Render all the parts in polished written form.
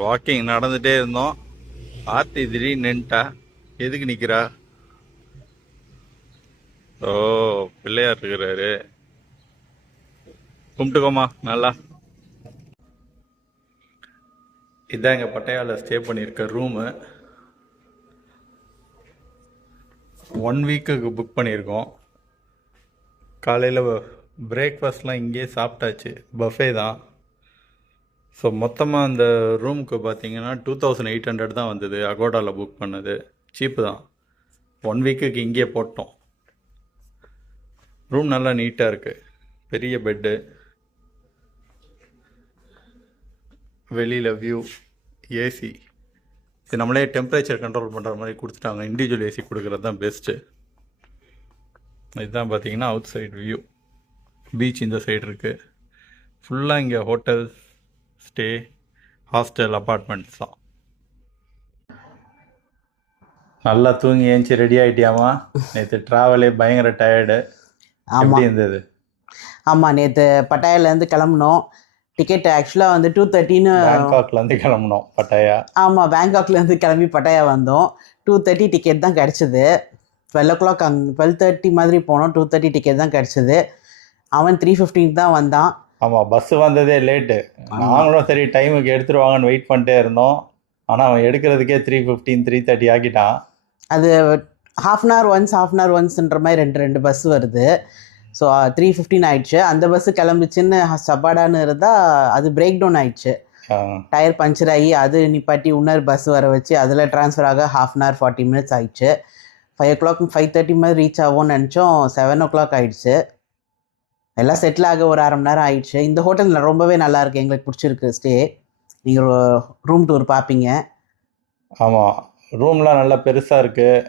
Walking நடந்துட்டே இருந்தோம். ஆர்த்தி திடீர்னு நின்ட்டா. எதுக்கு நிக்கிறா? ஓ, பிள்ளையார் இருக்கிறாரு. கும்பிட்டுக்கோமா நல்லா. இதான் எங்கள் பட்டையாவில் ஸ்டே பண்ணியிருக்க ரூமு. 1 வீக்குக்கு புக் பண்ணியிருக்கோம். காலையில் பிரேக்ஃபாஸ்ட்லாம் இங்கேயே சாப்பிட்டாச்சு. பஃபே தான். ஸோ மொத்தமாக அந்த ரூமுக்கு பார்த்தீங்கன்னா 2800 தான் வந்தது. அகோடாவில் புக் பண்ணது. சீப்பு தான். 1 வீக்குக்கு இங்கேயே போட்டோம். ரூம் நல்லா நீட்டாக இருக்குது. பெரிய பெட்டு, வெளியில் வியூ, ஏசி. இது நம்மளே டெம்பரேச்சர் கண்ட்ரோல் பண்ணுற மாதிரி கொடுத்துட்டாங்க. இண்டிவிஜுவல் ஏசி கொடுக்குறது தான் பெஸ்ட்டு. இதுதான் பார்த்தீங்கன்னா அவுட் சைடு வியூ. பீச் இந்த சைடு இருக்குது. ஃபுல்லாக இங்கே ஹோட்டல் ஸ்டே, ஹாஸ்டல், அப்பார்ட்மெண்ட்ஸ் தான். நல்லா தூங்கி ஏஞ்சி ரெடி ஆகிட்டியாமா? நேற்று ட்ராவலே பயங்கர டயர்டு. எப்படி இருந்தது? ஆமாம், நேற்று பட்டாயாலேருந்து கிளம்புனோம். டிக்கெட் ஆக்சுவலாக வந்து 2:30ன்னு பேங்காக்லேருந்து கிளம்புனோம் பட்டாயா. ஆமாம், பேங்காக்லேருந்து கிளம்பி பட்டாயா வந்தோம். 2:30 டிக்கெட் தான் கிடச்சிது. 12 o'clock 12:30 மாதிரி போனோம். 2:30 டிக்கெட் தான் கிடச்சிது. அவன் 3:15 தான் வந்தான். ஆமாம், பஸ்ஸு வந்ததே லேட்டு. நாங்களும் சரி டைமுக்கு எடுத்துருவாங்கன்னு வெயிட் பண்ணிட்டே இருந்தோம். ஆனால் அவன் எடுக்கிறதுக்கே 3:15 3:30 ஆக்கிட்டான். அது half an hour onceன்ற மாதிரி ரெண்டு பஸ் வருது. ஸோ 3:15 ஆயிடுச்சு. அந்த பஸ்ஸு கிளம்பிச்சின்னு சப்பாடான்னு இருந்தால் அது பிரேக் டவுன் ஆயிடுச்சு. டயர் பஞ்சர் ஆகி அது நிப்பாட்டி இன்னொரு பஸ் வர வச்சு அதில் ட்ரான்ஸ்ஃபர் ஆக half an hour 40 minutes ஆயிடுச்சு. 5 o'clock 5:30 மாதிரி ரீச் ஆகும்னு நினச்சோம். 7 o'clock ஆயிடுச்சு. எல்லாம் செட்டில் ஆக ஒரு அரை மணி நேரம் ஆயிடுச்சு. இந்த ஹோட்டலில் ரொம்பவே நல்லாயிருக்கு. எங்களுக்கு பிடிச்சிருக்கு ஸ்டே. நீங்கள் ரூம் டூர் பார்ப்பீங்க. ஆமாம், ரூம்லாம் நல்லா பெருசாக இருக்குது.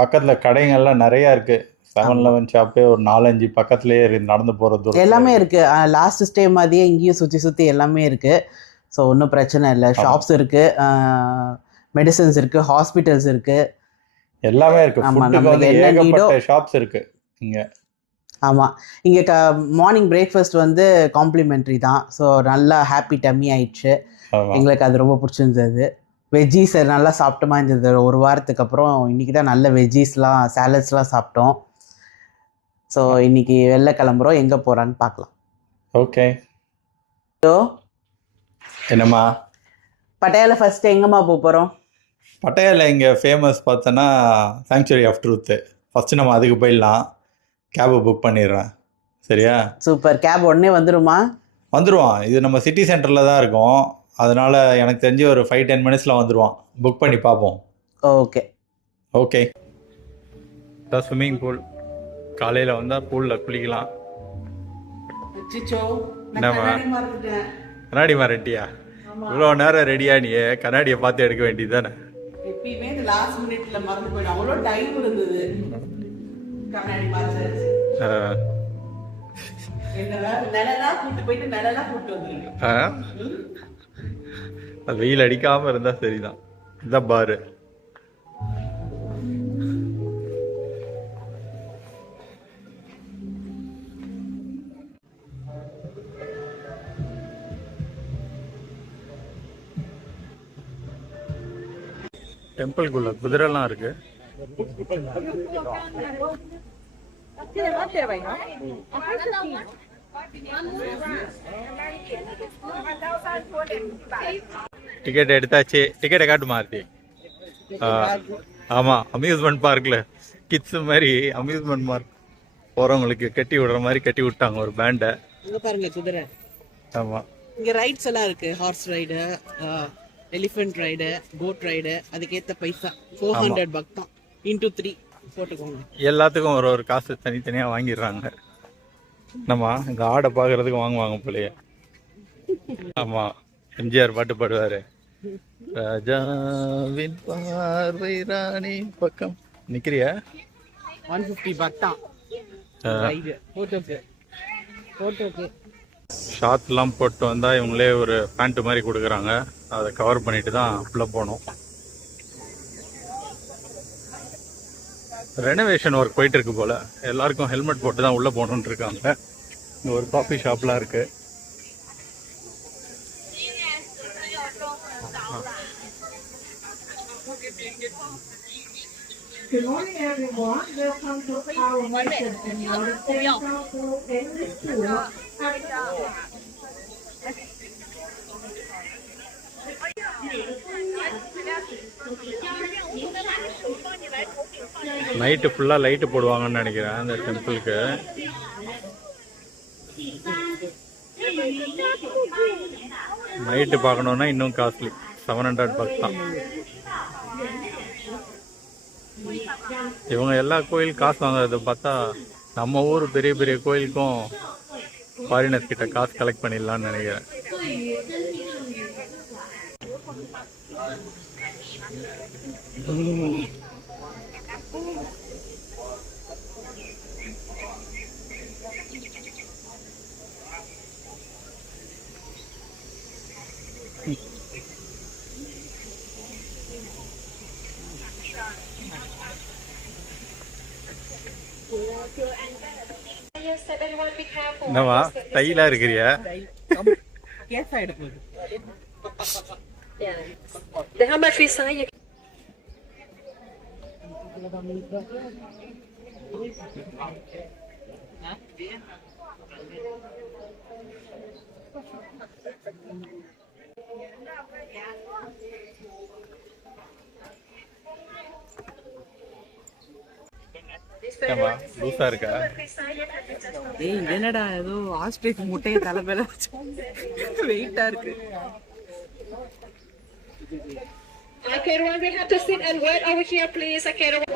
பக்கத்தில் கடைகள்லாம் நிறையா இருக்குது. 7-Eleven ஷாப்பே ஒரு 4-5 பக்கத்துலேயே நடந்து போகிற தூரம் எல்லாமே இருக்குது. லாஸ்ட் ஸ்டே மாதிரியே இங்கேயும் சுற்றி எல்லாமே இருக்குது. ஸோ ஒன்றும் பிரச்சனை இல்லை. ஷாப்ஸ் இருக்குது, மெடிசன்ஸ் இருக்குது, ஹாஸ்பிட்டல்ஸ் இருக்குது, எல்லாமே இருக்குது. ஃபுட்டுக்கு ஏகப்பட்ட ஷாப்ஸ் இருக்குது இங்கே. ஆமாம், இங்கே மார்னிங் பிரேக்ஃபாஸ்ட் வந்து காம்ப்ளிமெண்ட்ரி தான். ஸோ நல்லா ஹாப்பி டம்மி ஆயிடுச்சு. எங்களுக்கு அது ரொம்ப பிடிச்சிருந்தது. வெஜ்ஜீஸ் நல்லா சாப்பிட்டோமா இருந்தது. ஒரு வாரத்துக்கு அப்புறம் இன்றைக்கி தான் நல்ல வெஜ்ஜீஸ்லாம் சாலட்ஸ்லாம் சாப்பிட்டோம். ஸோ இன்றைக்கி வெளில கிளம்புறோம். எங்கே போகிறான்னு பார்க்கலாம். ஓகே. என்னம்மா? பட்டாயாவில் ஃபஸ்ட்டு எங்கேம்மா போகிறோம்? பட்டாயாவில் இங்கே ஃபேமஸ் பார்த்தோன்னா சாங்சுரி ஆஃப் ட்ரூத்து. ஃபஸ்ட்டு நம்ம அதுக்கு போயிடலாம். கேபை புக் பண்ணிடுறேன். சரியா? சூப்பர். கேப் உடனே வந்துடுமா? வந்துடுவான். இது நம்ம சிட்டி சென்டரில் தான் இருக்கும். அதனால் எனக்கு தெரிஞ்சு ஒரு 5-10 மினிட்ஸில் வந்துடுவான். புக் பண்ணி பார்ப்போம். Okay okay. இதான் ஸ்விம்மிங் பூல். காலையில் வந்தால் பூலில் குளிக்கலாம். என்னம்மா கண்ணாடி மாறட்டியா? இவ்வளோ நேரம் ரெடியா? நீ கண்ணாடியை பார்த்து எடுக்க வேண்டியது தானே? எப்பயுமே இந்த லாஸ்ட் மினிட்ல மறந்து போயிடும். அவ்வளோ டைம் இருந்தது. கண்ணாடி மாறுது. வெயில் அடிக்காம இருந்தா சரிதான். இதான் பாரு. டெம்பிள்குள்ள குதிரைலாம் இருக்கு. டிக்கெட் எடுத்தாச்சு. டிக்கெட்டை காட்டு மாறுதி. ஆமாம், அம்யூஸ்மெண்ட் பார்க்கில் கிட்ஸு மாதிரி அம்யூஸ்மெண்ட் பார்க் போகிறவங்களுக்கு கட்டி விடுற மாதிரி கட்டி விட்டாங்க ஒரு பேண்டை. பாருங்க குதிரை. ஆமாம், இங்கே ரைட்ஸ் எல்லாம் இருக்கு. Horse ride, elephant ride, boat ride. அதுக்கேற்ற பைசா 400 bucks தான். into 3 போட்டுக்கோங்க. எல்லாத்துக்கும் ஒரு காசு தனித்தனியாக வாங்கிடுறாங்க. நம்ம இந்த ஆடை பார்க்கறதுக்கு வாங்குவாங்க போலயே. ஆமாம், எம்ஜிஆர் பாட்டு பாடுவார். ராஜாவின் பார்வை ராணி பக்கம். நிற்கிறியா? 150 bucks தான். போட்டோக்கு ஷார்ட்லாம் போட்டு வந்தால் இவங்களே ஒரு பேண்ட்டு மாதிரி கொடுக்குறாங்க. அதை கவர் பண்ணிட்டு தான் உள்ளே போகணும். ரெனோவேஷன் ஒர்க் போயிட்டு இருக்கு போல். எல்லாருக்கும் ஹெல்மெட் போட்டு தான் உள்ளே போகணுன்னு இருக்காங்க. இங்கே ஒரு காஃபி ஷாப்லாம் இருக்குது. Good morning, everyone. Welcome to our mission and our central English school. Night ஃபுல்லாக லைட்டு போடுவாங்கன்னு நினைக்கிறேன் அந்த டெம்பிளுக்கு. நைட்டு பார்க்கணுன்னா இன்னும் காஸ்ட்லி, $700 தான். இவங்க எல்லா கோயில் காசு வாங்குறத பார்த்தா நம்ம ஊர் பெரிய பெரிய கோயிலுக்கும் ஃபாரினர்ஸ் கிட்ட காசு கலெக்ட் பண்ணிடலான்னு நினைக்கிறேன். என்னவா தைலா இருக்கிறியா? Then how much we sign? லூசா இருக்கா? என்னடா ஏதோ ஆஸ்ட்ரிச் முட்டையை தலை மேல வச்சு வெயிட்டா இருக்கு. Okay, everyone, we have to sit and wait over here, please. Okay, everyone.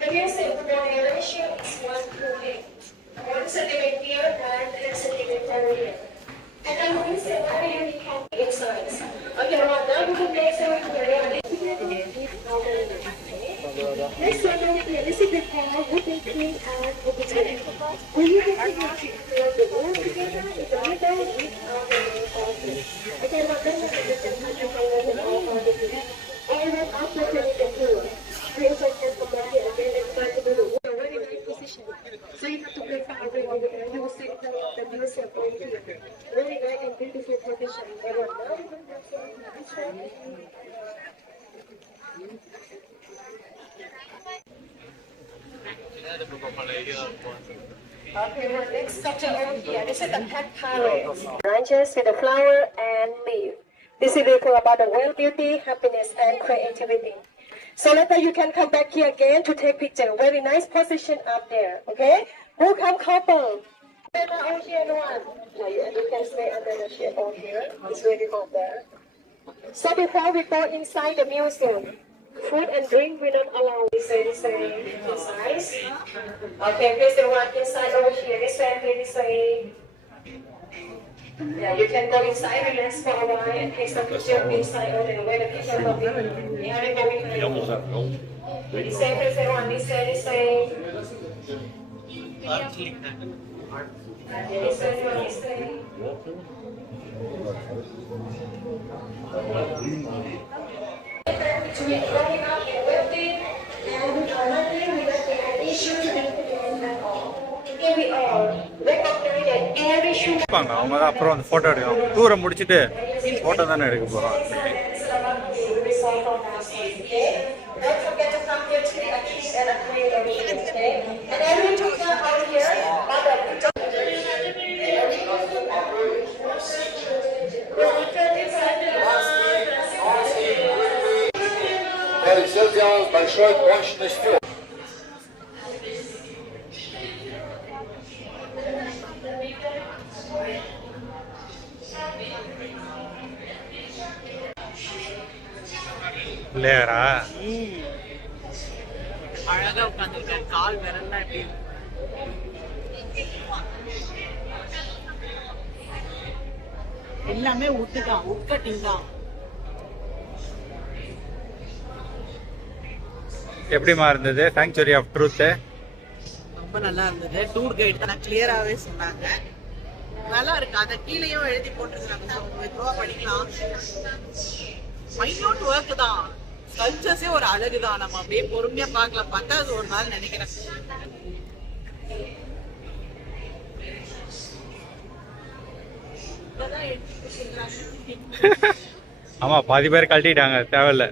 The music for the ratio is 1:8. 1 centimeter here and 10 centimeter here. And then we say why you can in size. Okay, everyone, now we will place our area. Next one over here, this is the car, whooping king and whooping king. When you get the word together, it's a little bit of the okay, everyone, then we will just have to follow the all the things. And then after turning the tour, raise your hands from back here again and start to do it. You're already in position. So you have to play for everyone over there. You will sit down of the music over here. Really great and beautiful position. Everyone, now we will have to this one. Okay, well, next sculpture over here. This is the pet parrot. Branches with a flower and leaf. This is for about the well beauty, happiness, and creativity. So later you can come back here again to take picture. Very nice position up there. Okay? Who come couple? Over here, no one. You can stay under the shade over here. It's really hot there. So before we go inside the museum, food and drink we don't allow. This way, size. Okay, please the one inside over here. This way. Yeah, you can go inside, relax for a while, and take some picture inside over there. Where the picture will be. Yeah, they go behind. This way, please the one. This way. This way, this way. அவங்க தான் அப்புறம் அந்த photo எடுக்கணும். டூரை முடிச்சுட்டு photo தானே எடுக்க போகிறோம். Все сделано с большой мощностью. இல்லையாரா? அழகா உட்காந்துருக்காரு. கால் விரல்லாம் எப்படி எல்லாமே உட்டுதான், உட்கட்டிங் தான். எப்படிமா இருந்தது சாங்சுரி ஆஃப் ட்ரூத்? ரொம்ப நல்லா இருந்தது. டூர் கைட் தான் கிளியராகவே சொன்னாங்க. நல்லா இருக்கு. அதை கீழேயும் எழுதி போட்டுருக்காங்க. மெதுவா படிக்கலாம். மைன்யூட் ஒர்க் தான். கல்ச்சர்ஸே ஒரு அழகுதான். நம்ம அப்படியே பொறுமையா பார்க்கலாம். பார்த்தா அது ஒரு நாள் நினைக்கிறேன். ஆமா, பாதி பேர் கழட்டிட்டாங்க, தேவையில்ல.